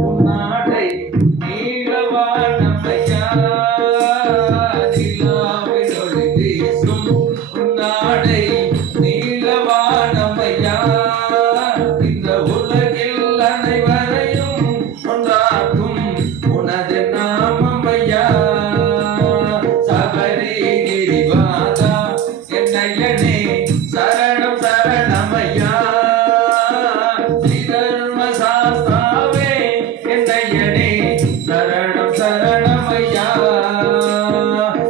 உன்னாடை நீலவானமையா நிலாவினொளி வீசும் உன்னாடை நீலவானமையா இந்த உலகில் அனைவரையும் ஒன்றாக்கும் உனது நாமமையா சபரி கிரிவாதா என்னையனே சரணம் சரணமையா சரணம் சரணமையா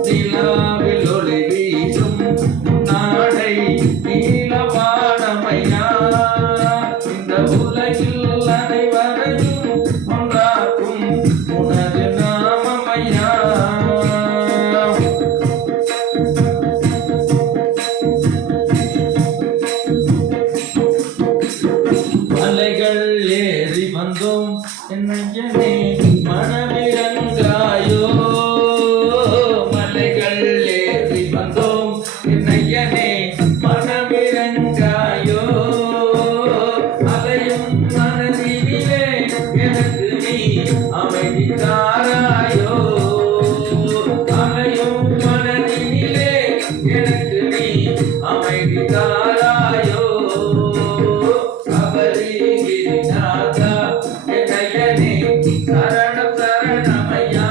நிலாவில் ஒளி வீசும் நாடை நீலவானமையா இந்த உலகில் அனைவரையும் ஒன்றாக்கும் உனது நாமமையா மலைகள் ஏறி வந்தோம் என்னையனே மனமிரங்காயோ மலைகள் ஏறி வந்தோம் என்னையனே மனமிரங்காயோ அலையும் மனதிலே எனக்கு நீ அமைதி தாராயோ அலையும் மனதிலே எனக்கு நீ அமைதி தாராயோ சபரி கிரிநாதா என்னையனே சரணம் சரணமையா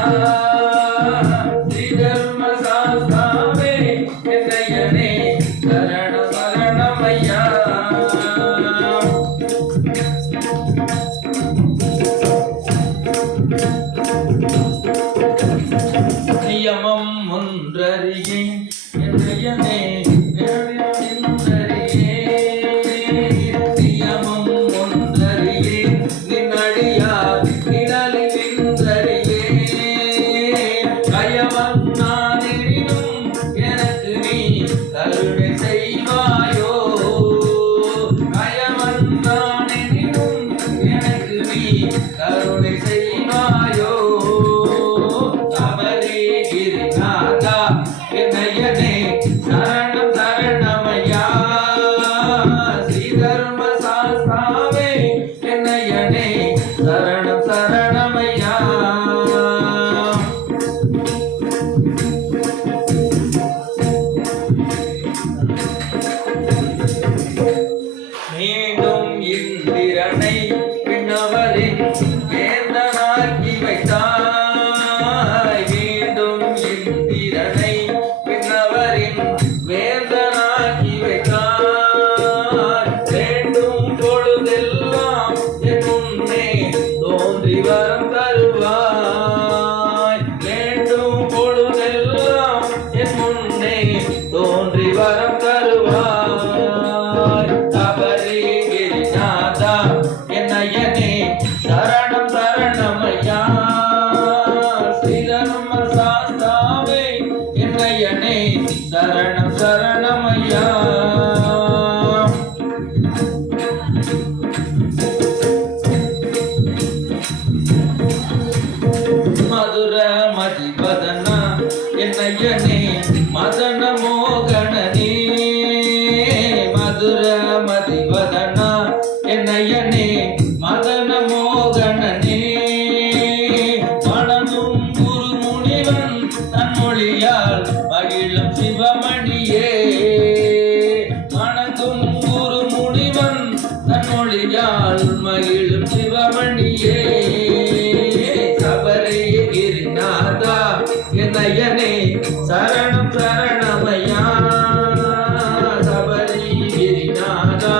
ஸ்ரீதர்ம சாஸ்தாவே என்னையனே சரணம் சரணமையா நியமம் ஒன்றறியேன் என்னையனே கருணை செய்வாயோ கயவன் நானெனினும் எனக்கு நீ கருணை செய்வாயோ சபரி கிரிநாதா என்னையனே சரணம் சரணமையா ஸ்ரீதர்ம சாஸ்தாவே என்னையனே சரணம் சரணமையா மீண்டும் இந்திரனை விண்ணவரின் வேந்தனாக்கி வைத்தாய் மீண்டும் இந்திரனை விண்ணவரின் வேந்தனாக்கி வைத்தாய் வேண்டும் பொழுதெல்லாம் என் முன்னே தோன்றி வரம் தருவாய் வேண்டும் பொழுதெல்லாம் என் முன்னே தோன்றி வரம் தருவாய் சபரி கிரிநாதா என்னையனே சரணம் சரணமையா ஸ்ரீதர்ம சாஸ்தாவே என்னையனே சரணம் சரணமையா மதுர மதிவதனா என்னையனே மதன மோகனனே மதுர மதிவதனா என்னையனே மதன மோகனனே மனதும் குரு முனிவன் தன் மொழியால் மகிழும் சிவமணியே மனதும் குரு முனிவன் தன் மொழியால் மகிழும் சிவமணியே சபரி கிரிநாதா என்னையனே சரணம் சரணமையா சபரி கிரிநாதா